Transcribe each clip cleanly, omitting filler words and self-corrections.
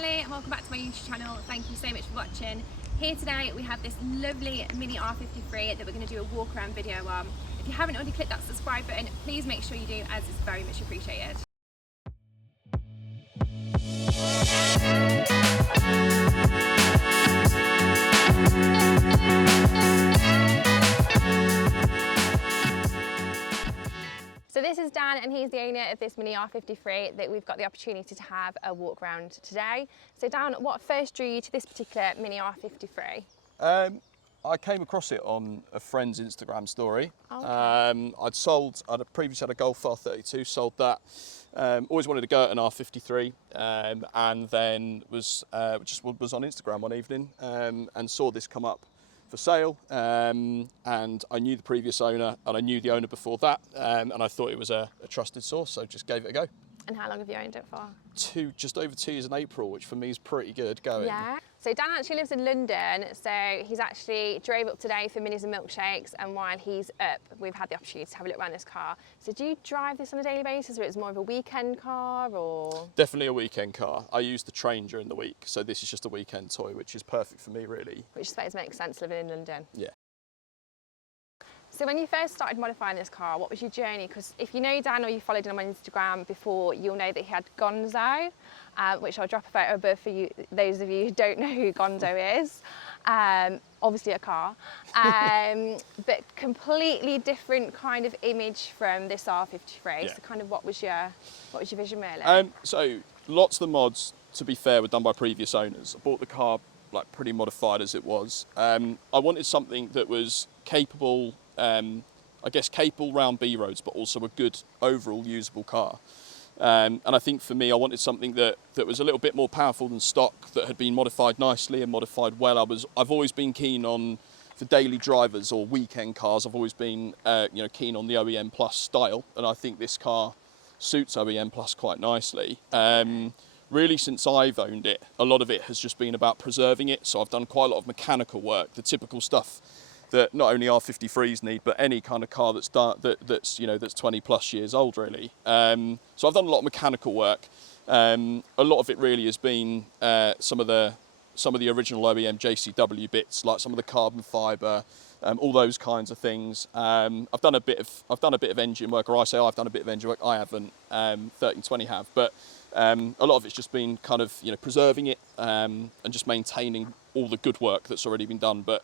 Holly and welcome back to my YouTube channel. Thank you so much for watching. Here today we have this lovely Mini R53 that we're going to do a walk around video on. If you haven't already clicked that subscribe button, please make sure you do, as it's very much appreciated. So this is Dan and he's the owner of this Mini R53 that we've got the opportunity to have a walk around today. So Dan, what first drew you to this particular Mini R53? I came across it on a friend's Instagram story. Okay. I'd previously had a Golf R32, sold that. Always wanted to go at an R53, and then was on Instagram one evening and saw this come up for sale, and I knew the previous owner and I knew the owner before that, and I thought it was a trusted source, so just gave it a go. And how long have you owned it for? Just over 2 years in April, which for me is pretty good going. Yeah. So Dan actually lives in London, so he's actually drove up today for minis and milkshakes, and while he's up, we've had the opportunity to have a look around this car. So do you drive this on a daily basis, or is it more of a weekend car, or? Definitely a weekend car. I use the train during the week, so this is just a weekend toy, which is perfect for me, really. Which I suppose makes sense living in London. Yeah. So when you first started modifying this car, what was your journey? Because if you know Dan or you followed him on Instagram before, you'll know that he had Gonzo, which I'll drop a photo above for you, those of you who don't know who Gonzo is. Obviously a car, but completely different kind of image from this R53. Yeah. So kind of what was your vision really? So lots of the mods, to be fair, were done by previous owners. I bought the car like pretty modified as it was. I wanted something that was capable, I guess capable round B roads, but also a good overall usable car. And I think for me, I wanted something that was a little bit more powerful than stock, that had been modified nicely and modified well. I've always been keen on, for daily drivers or weekend cars, I've always been keen on the OEM Plus style, and I think this car suits OEM Plus quite nicely. Really, since I've owned it, a lot of it has just been about preserving it. So I've done quite a lot of mechanical work, the typical stuff that not only R53s need, but any kind of car that's 20 plus years old, really. So I've done a lot of mechanical work. A lot of it really has been some of the original OEM JCW bits, like some of the carbon fibre, all those kinds of things. I've done a bit of engine work, or I say I've done a bit of engine work. I haven't. 1320 have, but a lot of it's just been kind of preserving it and just maintaining all the good work that's already been done. But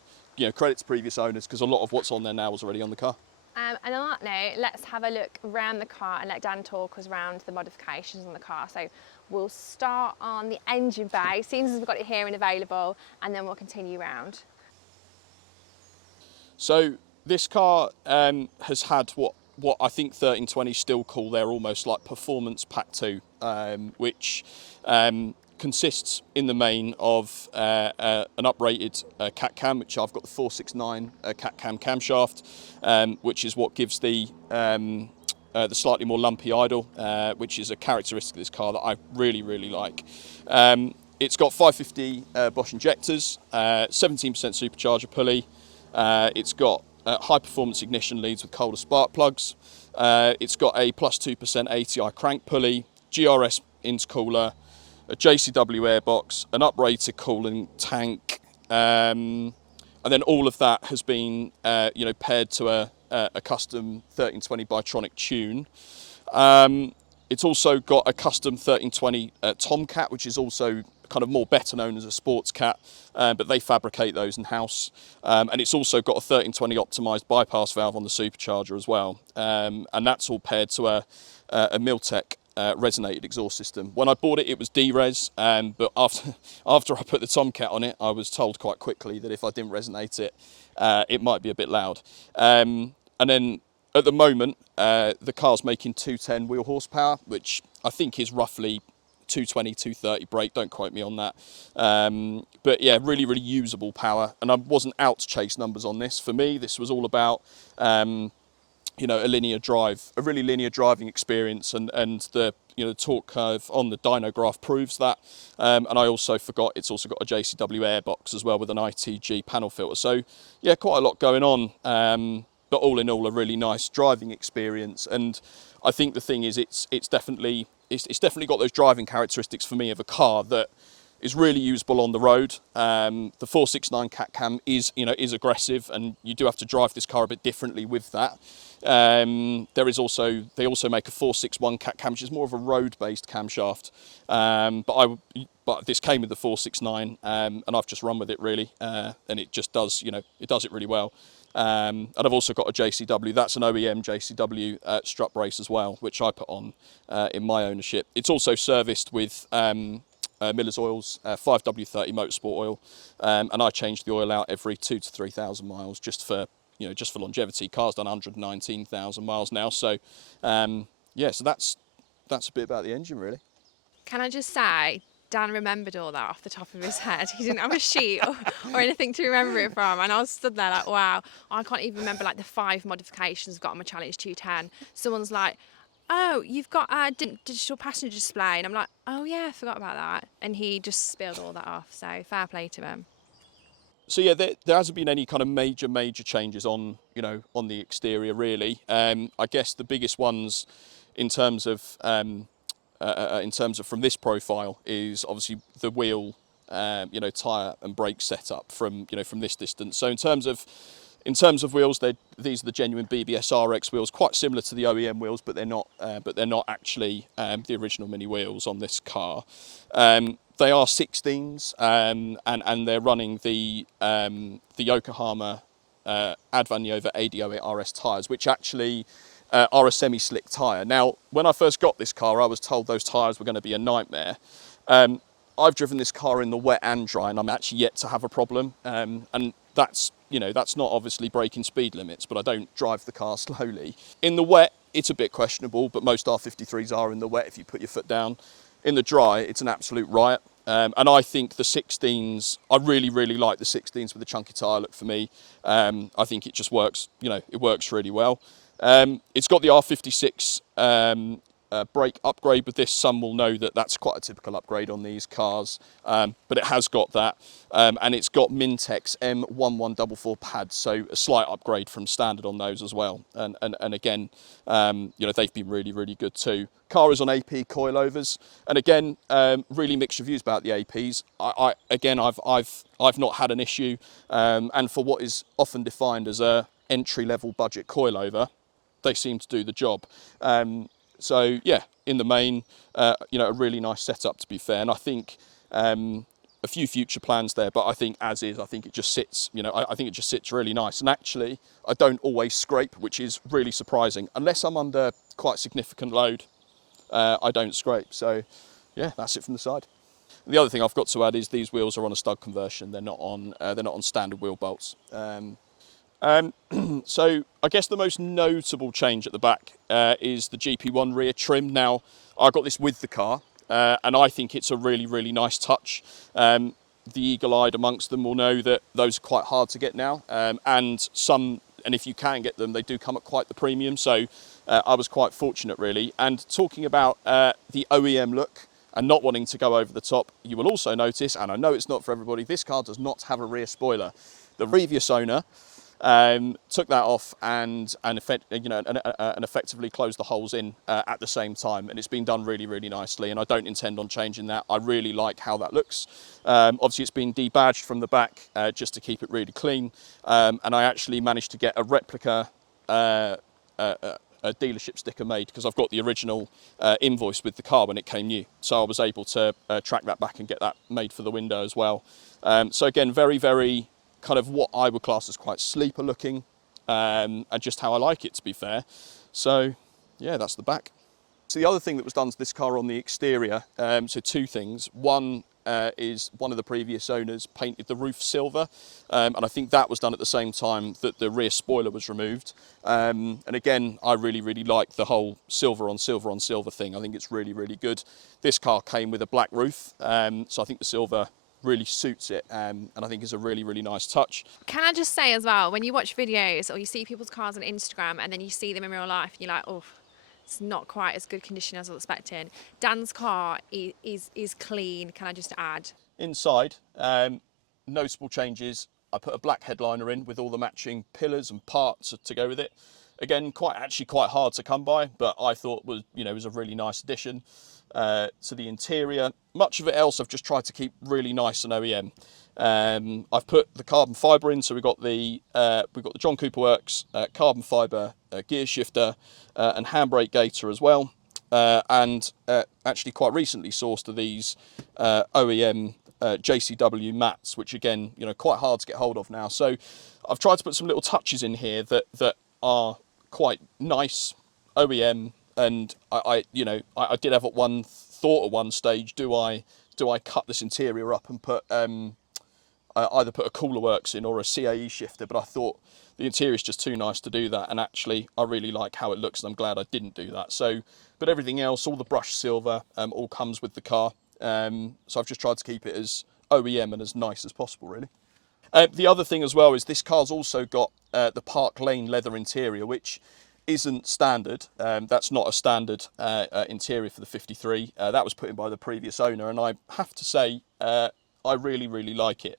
credit to previous owners, because a lot of what's on there now was already on the car. And on that note, let's have a look around the car and let Dan talk us around the modifications on the car. So we'll start on the engine bay, seeing as we've got it here and available, and then we'll continue round. So this car has had what I think 1320 still call their almost like performance pack 2, which consists in the main of an uprated cat cam, which I've got the 469 cat cam camshaft, which is what gives the slightly more lumpy idle, which is a characteristic of this car that I really, really like. It's got 550 Bosch injectors, 17% supercharger pulley. It's got high performance ignition leads with Kohler spark plugs. It's got a +2% ATI crank pulley, GRS intercooler, a JCW airbox, an uprated cooling tank, and then all of that has been paired to a custom 1320 Bitronic tune. It's also got a custom 1320 Tomcat, which is also kind of more better known as a sports cat, but they fabricate those in-house. And it's also got a 1320 optimised bypass valve on the supercharger as well. And that's all paired to a Miltech resonated exhaust system. When I bought it, it was D-Res, but after I put the Tomcat on it, I was told quite quickly that if I didn't resonate it, it might be a bit loud. And then at the moment, the car's making 210 wheel horsepower, which I think is roughly 220, 230 brake, don't quote me on that. But yeah, really, really usable power. And I wasn't out to chase numbers on this. For me, this was all about a linear drive, a really linear driving experience, and the torque curve on the dyno graph proves that. And I also forgot it's also got a JCW airbox as well with an ITG panel filter. So yeah, quite a lot going on. But all in all, a really nice driving experience. And I think the thing is, it's definitely got those driving characteristics for me of a car that is really usable on the road. The 469 cat cam is, is aggressive, and you do have to drive this car a bit differently with that. They also make a 461 cat cam, which is more of a road-based camshaft. But this came with the 469, and I've just run with it really, and it just does, it does it really well. And I've also got a JCW. That's an OEM JCW strut brace as well, which I put on in my ownership. It's also serviced with Miller's Oil's 5W30 motorsport oil, and I change the oil out every 2,000 to 3,000 miles just for longevity. Car's done 119,000 miles now, so yeah, so that's a bit about the engine really. Can I just say, Dan remembered all that off the top of his head. He didn't have a sheet or anything to remember it from, and I was stood there like, wow, I can't even remember like the 5 modifications I've got on my Challenge 210. Someone's like, oh, you've got a digital passenger display, and I'm like, oh yeah, I forgot about that, and he just spilled all that off, so fair play to him. So yeah, there hasn't been any kind of major changes on on the exterior really. I guess the biggest ones in terms of from this profile is obviously the wheel, tyre and brake setup from from this distance. So in terms of wheels, these are the genuine BBS RX wheels, quite similar to the OEM wheels, but they're not actually the original Mini wheels on this car. They are 16s, and they're running the Yokohama Advaniova AD08 RS tyres, which actually are a semi-slick tyre. Now, when I first got this car, I was told those tyres were going to be a nightmare. I've driven this car in the wet and dry, and I'm actually yet to have a problem. And that's not obviously breaking speed limits, but I don't drive the car slowly. In the wet, it's a bit questionable, but most R53s are in the wet if you put your foot down. In the dry, it's an absolute riot. And I think the 16s, I really like the 16s with the chunky tyre look for me. I think it just works, it works really well. It's got the R56 brake upgrade with this. Some will know that that's quite a typical upgrade on these cars, but it has got that, and it's got Mintex M1144 pads, so a slight upgrade from standard on those as well. And again, they've been really good too. Car is on AP coilovers, and again, really mixed reviews about the APs. I've not had an issue, and for what is often defined as a entry-level budget coilover, they seem to do the job. So yeah, in the main, a really nice setup to be fair, and I think a few future plans there, but I think as is, I think it just sits, I think it just sits really nice. And actually, I don't always scrape, which is really surprising. Unless I'm under quite significant load, I don't scrape. So yeah, that's it from the side. The other thing I've got to add is these wheels are on a stud conversion. They're not on standard wheel bolts. So I guess the most notable change at the back is the GP1 rear trim. Now, I got this with the car, and I think it's a really nice touch. The eagle-eyed amongst them will know that those are quite hard to get now, and if you can get them, they do come at quite the premium. So I was quite fortunate really. And talking about the OEM look and not wanting to go over the top, you will also notice, and I know it's not for everybody, this car does not have a rear spoiler. The previous owner took that off and effectively closed the holes in at the same time, and it's been done really nicely, and I don't intend on changing that. I really like how that looks. Obviously it's been debadged from the back just to keep it really clean, and I actually managed to get a replica a dealership sticker made because I've got the original invoice with the car when it came new, so I was able to track that back and get that made for the window as well. So again, very kind of what I would class as quite sleeper looking, and just how I like it, to be fair. So yeah, that's the back. So the other thing that was done to this car on the exterior, so two things. One is one of the previous owners painted the roof silver, and I think that was done at the same time that the rear spoiler was removed. And again, I really like the whole silver on silver thing. I think it's really good. This car came with a black roof, so I think the silver really suits it, and I think it's a really nice touch. Can I just say as well, when you watch videos or you see people's cars on Instagram and then you see them in real life, you're like, oh, it's not quite as good condition as I was expecting. Dan's car is clean, can I just add? Inside, noticeable changes. I put a black headliner in with all the matching pillars and parts to go with it. Again, actually quite hard to come by, but I thought was, was a really nice addition to the interior. Much of it else I've just tried to keep really nice and OEM. I've put the carbon fibre in, so we've got the John Cooper Works carbon fibre gear shifter and handbrake gaiter as well, and actually quite recently sourced these OEM JCW mats, which again, quite hard to get hold of now. So I've tried to put some little touches in here that are quite nice OEM, and I did have one thought at one stage, do I cut this interior up and put either put a Cooler Works in or a CAE shifter, but I thought the interior is just too nice to do that, and actually I really like how it looks, and I'm glad I didn't do that. So, but everything else, all the brushed silver, all comes with the car. So I've just tried to keep it as OEM and as nice as possible, really. The other thing as well is this car's also got the Park Lane leather interior, which isn't standard. That's not a standard interior for the 53. That was put in by the previous owner, and I have to say I really, really like it.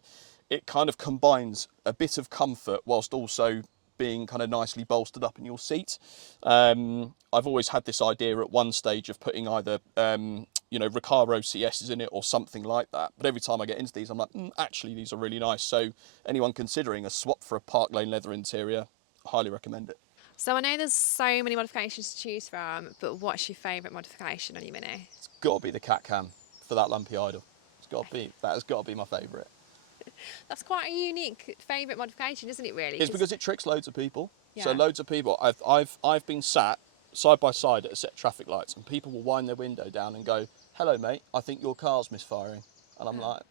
It kind of combines a bit of comfort whilst also being kind of nicely bolstered up in your seat. I've always had this idea at one stage of putting either Recaro CSs in it or something like that, but every time I get into these I'm like, actually these are really nice. So anyone considering a swap for a Park Lane leather interior, I highly recommend it. So I know there's so many modifications to choose from, but what's your favourite modification on your Mini? It's got to be the cat cam for that lumpy idle. That has got to be my favourite. That's quite a unique favourite modification, isn't it, really? It's because it tricks loads of people. Yeah. So loads of people, I've been sat side by side at a set of traffic lights, and people will wind their window down and go, "Hello, mate, I think your car's misfiring." And I'm like,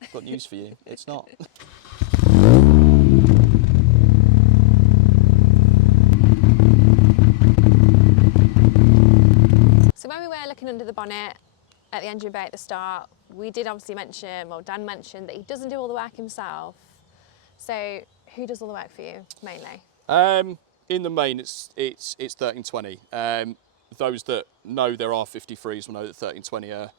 "I've got news for you, it's not." So when we were looking under the bonnet at the engine bay at the start, we did obviously mention, well, Dan mentioned that he doesn't do all the work himself. So who does all the work for you, mainly? In the main, it's 1320. Those that know their R53s will know that 1320 are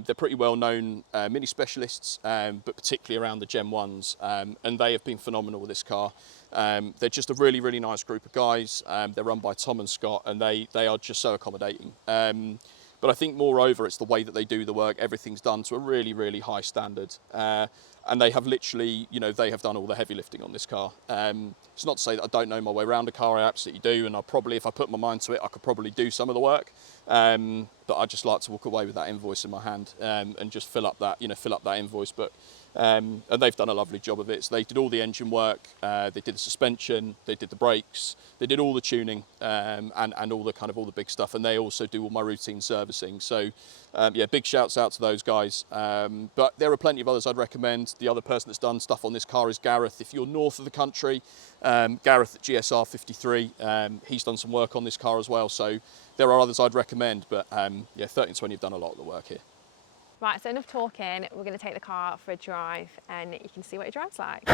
they're pretty well known mini specialists, but particularly around the Gen 1s, and they have been phenomenal with this car. They're just a really, really nice group of guys. They're run by Tom and Scott, and they are just so accommodating. But I think moreover, it's the way that they do the work. Everything's done to a really, really high standard. And they have literally, they have done all the heavy lifting on this car. It's not to say that I don't know my way around a car, I absolutely do. And I probably, if I put my mind to it, I could probably do some of the work. But I just like to walk away with that invoice in my hand and just fill up that invoice. But and they've done a lovely job of it. So they did all the engine work, they did the suspension, they did the brakes, they did all the tuning, and all the big stuff. And they also do all my routine servicing. So yeah, big shouts out to those guys. But there are plenty of others I'd recommend. The other person that's done stuff on this car is Gareth. If you're north of the country, Gareth at GSR 53, he's done some work on this car as well. So there are others I'd recommend, but yeah, 1320 have done a lot of the work here. Right, so enough talking, we're going to take the car for a drive and you can see what it drives like.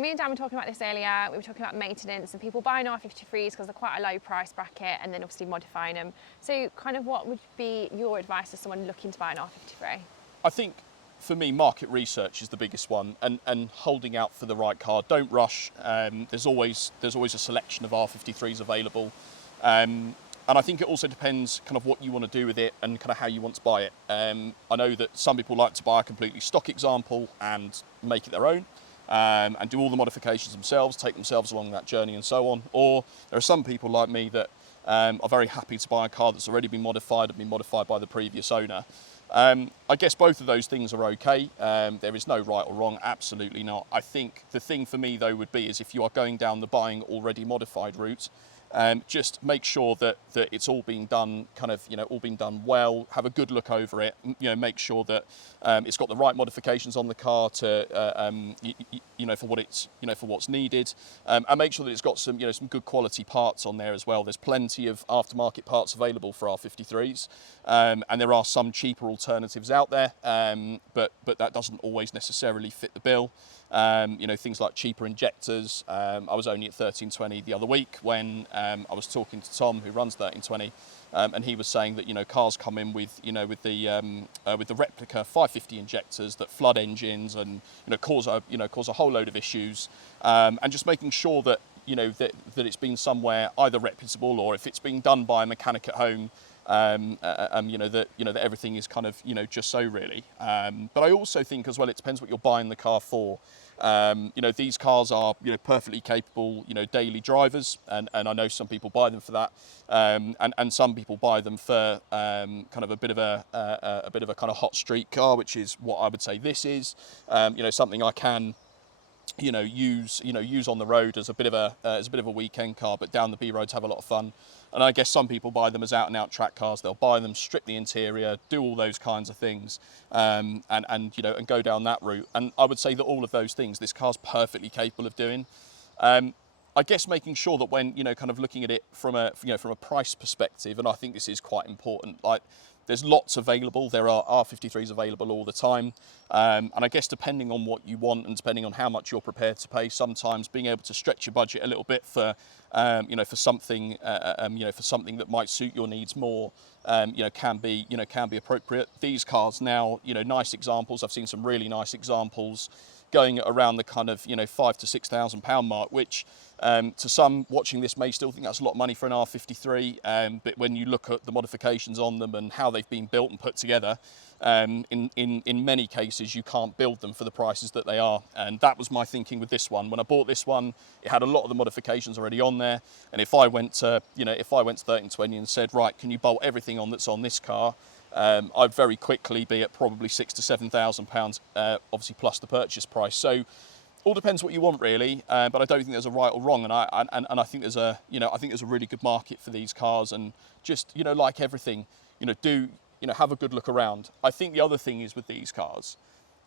Me and Dan were talking about this earlier. We were talking about maintenance and people buying R53s because they're quite a low price bracket and then obviously modifying them. So kind of what would be your advice to someone looking to buy an R53? I think for me, market research is the biggest one, and holding out for the right car. Don't rush. There's always a selection of R53s available. I think it also depends kind of what you want to do with it and kind of how you want to buy it. I know that some people like to buy a completely stock example and make it their own, and do all the modifications themselves, take themselves along that journey and so on. Or there are some people like me that are very happy to buy a car that's already been modified and been modified by the previous owner. I guess both of those things are okay. There is no right or wrong, absolutely not. I think the thing for me though would be is if you are going down the buying already modified route, just make sure that it's all being done kind of, all being done well, have a good look over it, make sure that it's got the right modifications on the car to, for what it's, for what's needed, and make sure that it's got some, some good quality parts on there as well. There's plenty of aftermarket parts available for R53s, and there are some cheaper alternatives out there, but that doesn't always necessarily fit the bill. Things like cheaper injectors. I was only at 1320 the other week when I was talking to Tom, who runs 1320, and he was saying that cars come in with with the replica 550 injectors that flood engines and cause a whole load of issues, and just making sure that that it's been somewhere either reputable, or if it's being done by a mechanic at home, that everything is kind of just so really. But I also think as well it depends what you're buying the car for. These cars are perfectly capable daily drivers, and I know some people buy them for that, and some people buy them for kind of a bit of a kind of hot street car, which is what I would say this is. Something I can use on the road as a bit of a weekend car, but down the B roads have a lot of fun. And I guess some people buy them as out and out track cars. They'll buy them, strip the interior, do all those kinds of things, and go down that route. And I would say that all of those things this car's perfectly capable of doing. I guess making sure that when kind of looking at it from a from a price perspective, and I think this is quite important. Like, there's lots available. There are R53s available all the time, and I guess depending on what you want and depending on how much you're prepared to pay, sometimes being able to stretch your budget a little bit for for something for something that might suit your needs more, can be appropriate. These cars now, nice examples. I've seen some really nice examples going around the kind of £5,000 to £6,000 mark, which to some watching this may still think that's a lot of money for an R53, but when you look at the modifications on them and how they've been built and put together, in many cases you can't build them for the prices that they are. And that was my thinking with this one. When I bought this one, it had a lot of the modifications already on there, and if I went to 1320 and said, right, can you bolt everything on that's on this car, I'd very quickly be at probably £6,000 to £7,000, obviously plus the purchase price. So all depends what you want really, but I don't think there's a right or wrong, and I think there's a really good market for these cars, and just like everything, have a good look around. I think the other thing is with these cars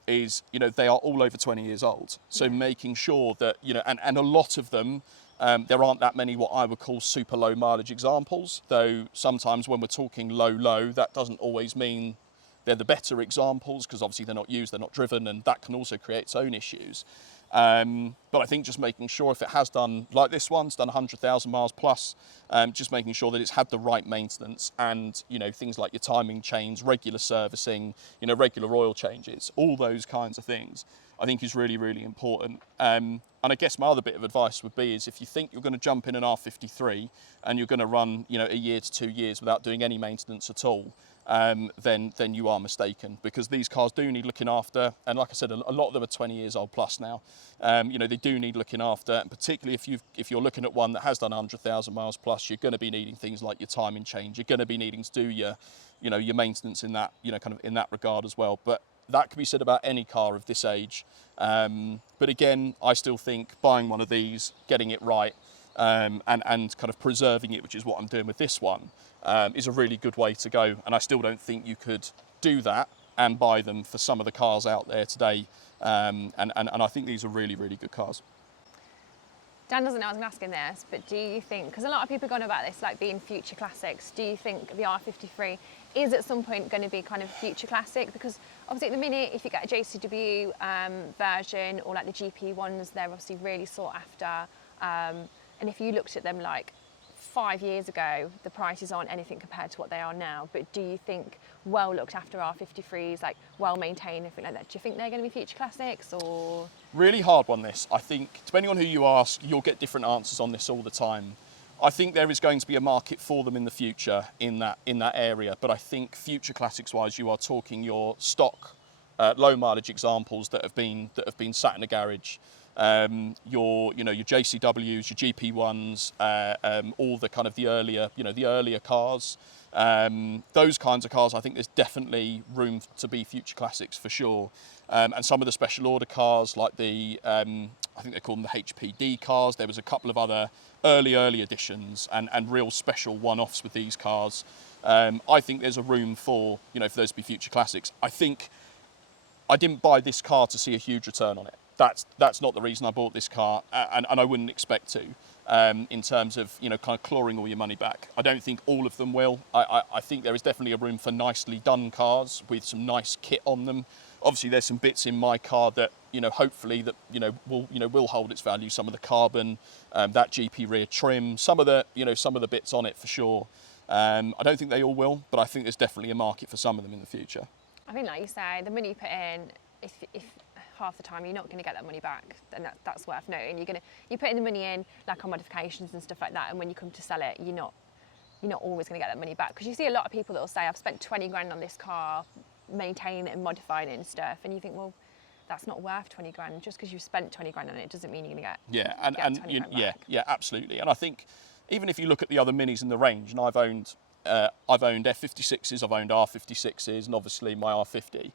is they are all over 20 years old, so making sure that and a lot of them. There aren't that many what I would call super low mileage examples, though sometimes when we're talking low, that doesn't always mean they're the better examples, because obviously they're not used, they're not driven, and that can also create its own issues. But I think just making sure if it has done, like this one's done 100,000 miles plus, just making sure that it's had the right maintenance and, things like your timing chains, regular servicing, regular oil changes, all those kinds of things, I think is really, really important. And I guess my other bit of advice would be is if you think you're going to jump in an R53 and you're going to run, a year to 2 years without doing any maintenance at all, then you are mistaken, because these cars do need looking after, and like I said, a lot of them are 20 years old plus now. They do need looking after, and particularly if you're looking at one that has done 100,000 miles plus, you're going to be needing things like your timing change. You're going to be needing to do your maintenance in that, kind of in that regard as well. But that can be said about any car of this age. But again, I still think buying one of these, getting it right, and kind of preserving it, which is what I'm doing with this one, is a really good way to go. And I still don't think you could do that and buy them for some of the cars out there today. And I think these are really, really good cars. Dan doesn't know I was going to ask him this, but do you think, because a lot of people are going about this like being future classics, do you think the R53 is at some point going to be kind of future classic? Because obviously at the minute, if you get a JCW version or like the GP ones, they're obviously really sought after. And if you looked at them like 5 years ago, the prices aren't anything compared to what they are now. But do you think well looked after R53s, like well maintained, everything like that, do you think they're going to be future classics? Or really hard one, this. I think depending on who you ask, you'll get different answers on this all the time. I think there is going to be a market for them in the future in that area. But I think future classics wise, you are talking your stock low mileage examples that have been sat in a garage. Your JCWs, your GP1s, all the kind of the earlier cars. Those kinds of cars, I think there's definitely room to be future classics for sure. And some of the special order cars, like I think they call them the HPD cars. There was a couple of other early editions and real special one-offs with these cars. I think there's a room for for those to be future classics. I think I didn't buy this car to see a huge return on it. That's not the reason I bought this car, and I wouldn't expect to. In terms of kind of clawing all your money back, I don't think all of them will. I think there is definitely a room for nicely done cars with some nice kit on them. Obviously, there's some bits in my car that hopefully that will hold its value. Some of the carbon, that GP rear trim, some of the bits on it for sure. I don't think they all will, but I think there's definitely a market for some of them in the future. I think, like you say, the money you put in, if half the time you're not going to get that money back, then that's worth noting. You're putting the money in, like on modifications and stuff like that, and when you come to sell it, you're not always going to get that money back. Because you see a lot of people that will say, I've spent 20 grand on this car, maintaining it and modifying it and stuff, and you think, well, that's not worth 20 grand. Just because you've spent 20 grand on it doesn't mean you're going to get yeah, absolutely. And I think even if you look at the other minis in the range, and I've owned F56s, I've owned R56s, and obviously my R50.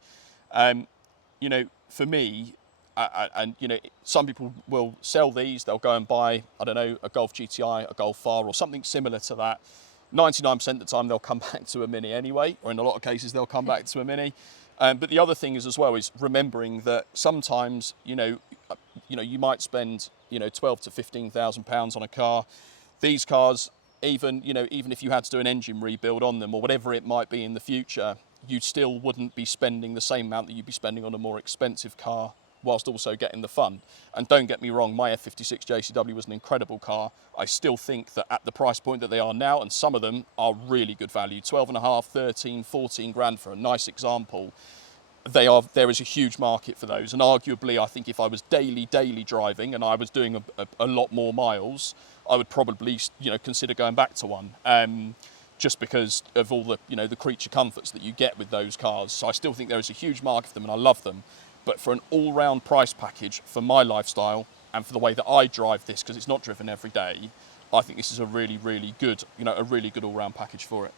For me, and some people will sell these. They'll go and buy, I don't know, a Golf GTI, a Golf R, or something similar to that. 99% of the time they'll come back to a Mini anyway, or in a lot of cases they'll come back to a Mini. But the other thing is as well is remembering that sometimes you might spend 12 to 15,000 pounds on a car. These cars, even if you had to do an engine rebuild on them or whatever it might be in the future, you still wouldn't be spending the same amount that you'd be spending on a more expensive car whilst also getting the fun. And don't get me wrong, my F56 JCW was an incredible car. I still think that at the price point that they are now, and some of them are really good value, 12.5, 13, 14 grand for a nice example, there is a huge market for those. And arguably, I think if I was daily driving and I was doing a lot more miles, I would probably consider going back to one. Just because of all the the creature comforts that you get with those cars. So I still think there is a huge market for them, and I love them. But for an all-round price package for my lifestyle and for the way that I drive this, because it's not driven every day, I think this is a really good all-round package for it.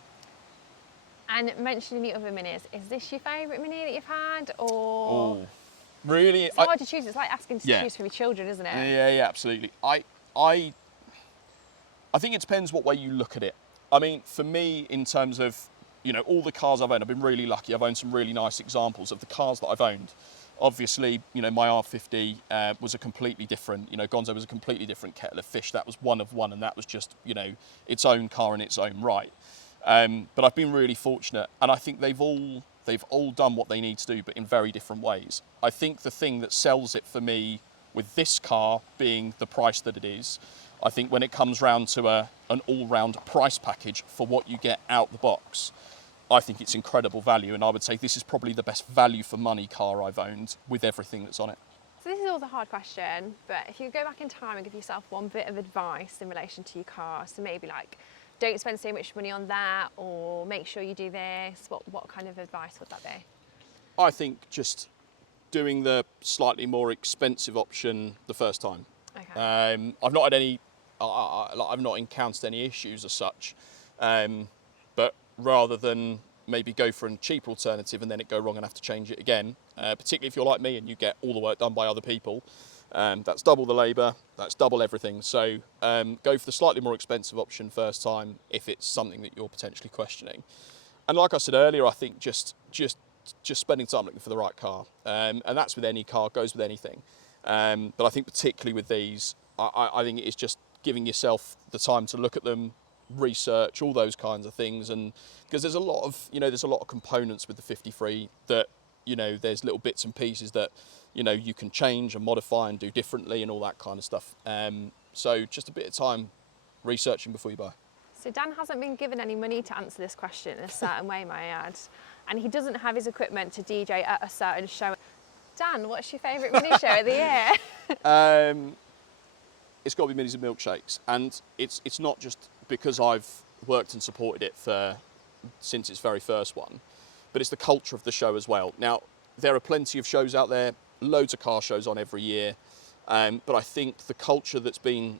And mentioning the other minis, is this your favourite mini that you've had, or? Oh, really? It's hard to choose. It's like asking to choose from your children, isn't it? Yeah, absolutely. I think it depends what way you look at it. I mean, for me, in terms of, all the cars I've owned, I've been really lucky. I've owned some really nice examples of the cars that I've owned. Obviously, my R50 was a completely different, Gonzo was a completely different kettle of fish. That was one of one, and that was just, its own car in its own right. But I've been really fortunate, and I think they've all done what they need to do, but in very different ways. I think the thing that sells it for me with this car being the price that it is, I think when it comes round to an all-round price package for what you get out the box, I think it's incredible value, and I would say this is probably the best value for money car I've owned with everything that's on it. So this is always a hard question, but if you go back in time and give yourself one bit of advice in relation to your car, so maybe like, don't spend so much money on that, or make sure you do this, what kind of advice would that be? I think just doing the slightly more expensive option the first time. Okay. I've not had any, I've not encountered any issues as such, but rather than maybe go for a cheaper alternative and then it go wrong and have to change it again, particularly if you're like me and you get all the work done by other people, that's double the labour, that's double everything. So go for the slightly more expensive option first time if it's something that you're potentially questioning. And like I said earlier, I think just spending time looking for the right car, and that's with any car, goes with anything. But I think particularly with these, I think it is just giving yourself the time to look at them, research, all those kinds of things, and because there's a lot of components with the 53 that there's little bits and pieces that you can change and modify and do differently and all that kind of stuff. So just a bit of time researching before you buy. So Dan hasn't been given any money to answer this question in a certain way, may I add, and he doesn't have his equipment to DJ at a certain show. Dan, what's your favourite mini show of the year? it's got to be minis and milkshakes, and it's not just because I've worked and supported it since its very first one, but it's the culture of the show as well. Now, there are plenty of shows out there, loads of car shows on every year, but I think the culture that's been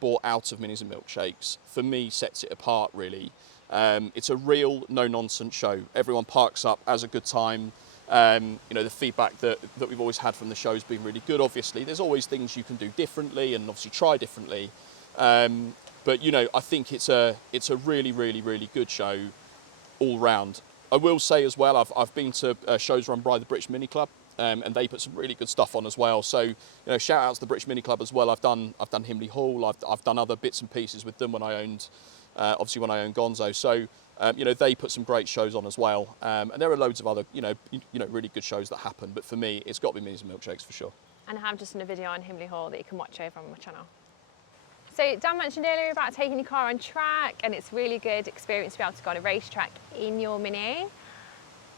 brought out of minis and milkshakes, for me, sets it apart really. It's a real no-nonsense show. Everyone parks up, has a good time. The feedback that we've always had from the show has been really good. Obviously, there's always things you can do differently and obviously try differently. But I think it's a really, really, really good show all round. I will say as well, I've been to shows run by the British Mini Club, and they put some really good stuff on as well. So shout out to the British Mini Club as well. I've done Himley Hall. I've done other bits and pieces with them when I owned Gonzo. So they put some great shows on as well. And there are loads of other really good shows that happen. But for me, it's got to be minis and milkshakes for sure. And I have just done a video on Himley Hall that you can watch over on my channel. So Dan mentioned earlier about taking your car on track, and it's really good experience to be able to go on a racetrack in your Mini.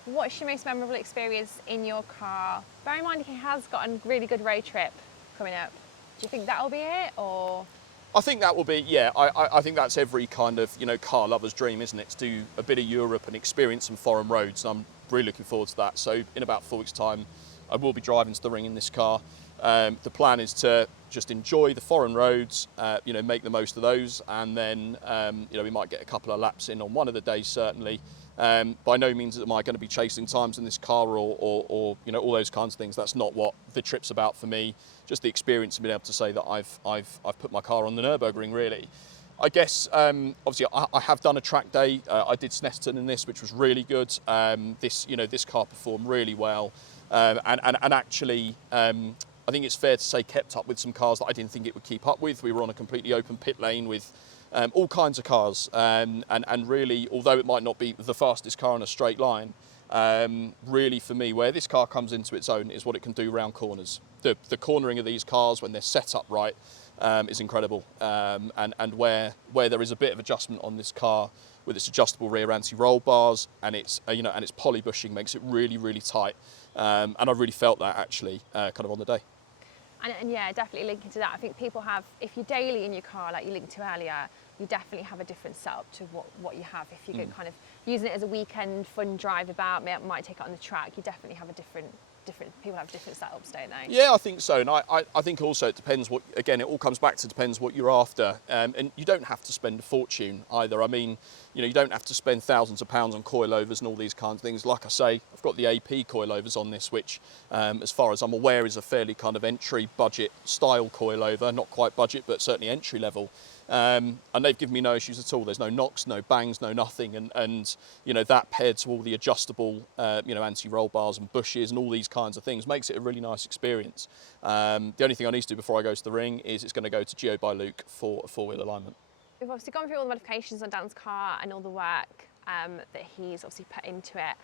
What's your most memorable experience in your car? Bear in mind he has got a really good road trip coming up. Do you think that'll be it, or? I think that will be, yeah. I think that's every kind of car lover's dream, isn't it? To do a bit of Europe and experience some foreign roads. And I'm really looking forward to that. So in about 4 weeks' time, I will be driving to the ring in this car. The plan is to just enjoy the foreign roads, make the most of those, and then we might get a couple of laps in on one of the days certainly. By no means am I going to be chasing times in this car or all those kinds of things. That's not what the trip's about for me. Just the experience of being able to say that I've put my car on the Nürburgring really. I guess obviously I have done a track day. I did Snetterton in this, which was really good. This car performed really well, and actually. I think it's fair to say kept up with some cars that I didn't think it would keep up with. We were on a completely open pit lane with all kinds of cars, and really, although it might not be the fastest car in a straight line, really for me, where this car comes into its own is what it can do round corners. The cornering of these cars when they're set up right is incredible, and where there is a bit of adjustment on this car with its adjustable rear anti-roll bars and its and its poly bushing makes it really, really tight, and I really felt that actually kind of on the day. And yeah, definitely linking to that. I think people have, if you're daily in your car, like you linked to earlier, you definitely have a different setup to what you have. If you go kind of using it as a weekend fun drive about, might take it on the track, you definitely have a different, people have different setups, don't they? Yeah, I think so. And I think also it depends again, it all comes back to depends what you're after. And you don't have to spend a fortune either. I mean, you don't have to spend thousands of pounds on coilovers and all these kinds of things. Like I say, I've got the AP coilovers on this, which as far as I'm aware is a fairly kind of entry budget style coilover, not quite budget, but certainly entry level. And they've given me no issues at all. There's no knocks, no bangs, no nothing. And that paired to all the adjustable, anti-roll bars and bushes and all these kinds of things makes it a really nice experience. The only thing I need to do before I go to the ring is it's going to go to Geo by Luke for a four-wheel alignment. We've obviously gone through all the modifications on Dan's car and all the work that he's obviously put into it.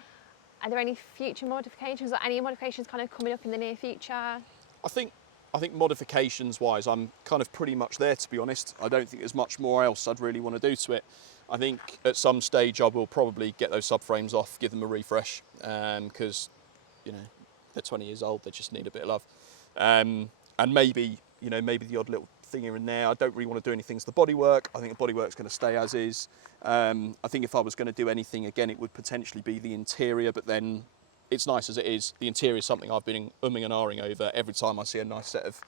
Are there any future modifications or any modifications kind of coming up in the near future? I think modifications wise, I'm kind of pretty much there, to be honest. I don't think there's much more else I'd really want to do to it. I think at some stage I will probably get those subframes off, give them a refresh, because they're 20 years old, they just need a bit of love. And maybe the odd little thing here and there. I don't really want to do anything to the bodywork. I think the bodywork's going to stay as is. I think if I was going to do anything again, it would potentially be the interior, but then it's nice as it is. The interior is something I've been umming and ahhing over. Every time I see a nice set of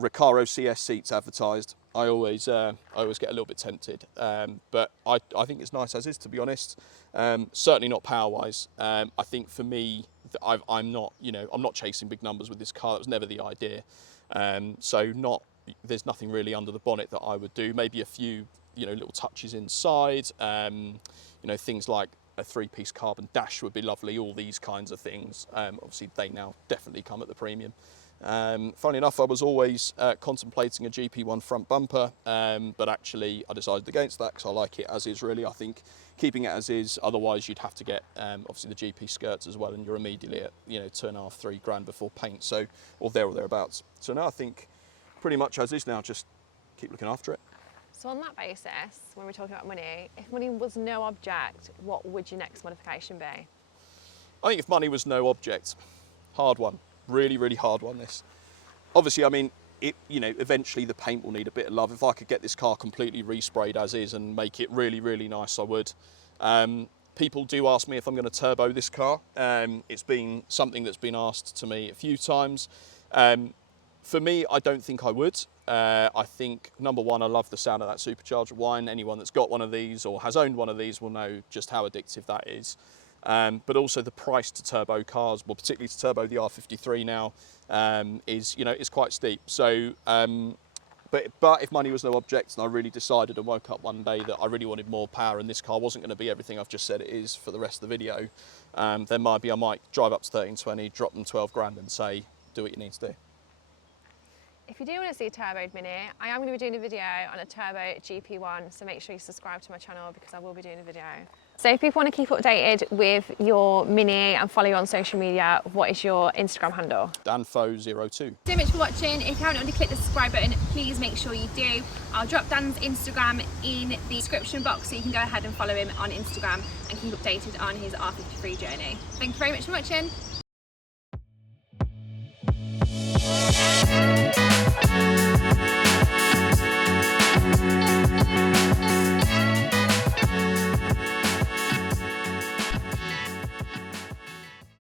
Recaro CS seats advertised, I always get a little bit tempted. But I think it's nice as is, to be honest. Certainly not power-wise. I think for me, I'm not chasing big numbers with this car. That was never the idea. There's nothing really under the bonnet that I would do. Maybe a few little touches inside. Things like a 3-piece carbon dash would be lovely, all these kinds of things. Obviously they now definitely come at the premium. Funnily enough, I was always contemplating a GP1 front bumper, but actually I decided against that because I like it as is really. I think keeping it as is, otherwise you'd have to get obviously the GP skirts as well, and you're immediately at 2.5, 3 grand before paint, so or thereabouts. So now I think pretty much as is now, just keep looking after it. So on that basis, when we're talking about money, if money was no object, what would your next modification be? I think if money was no object, hard one, really, really hard one this. Obviously, I mean, you know, eventually the paint will need a bit of love. If I could get this car completely resprayed as is and make it really, really nice, I would. People do ask me if I'm going to turbo this car. It's been something that's been asked to me a few times. For me, I don't think I would. I think, number one, I love the sound of that supercharger whine. Anyone that's got one of these or has owned one of these will know just how addictive that is. But also the price to turbo cars, well, particularly to turbo the R53 now, is, you know, is quite steep. So, but if money was no object and I really decided and woke up one day that I really wanted more power and this car wasn't going to be everything I've just said it is for the rest of the video, then maybe I might drive up to 1320, drop them 12 grand and say, do what you need to do. If you do want to see a turboed Mini, I am going to be doing a video on a turbo GP1, so make sure you subscribe to my channel because I will be doing a video. So if people want to keep updated with your Mini and follow you on social media, what is your Instagram handle? Danfo02. So much for watching. If you haven't already clicked the subscribe button, please make sure you do. I'll drop Dan's Instagram in the description box so you can go ahead and follow him on Instagram and keep updated on his R53 journey. Thank you very much for watching.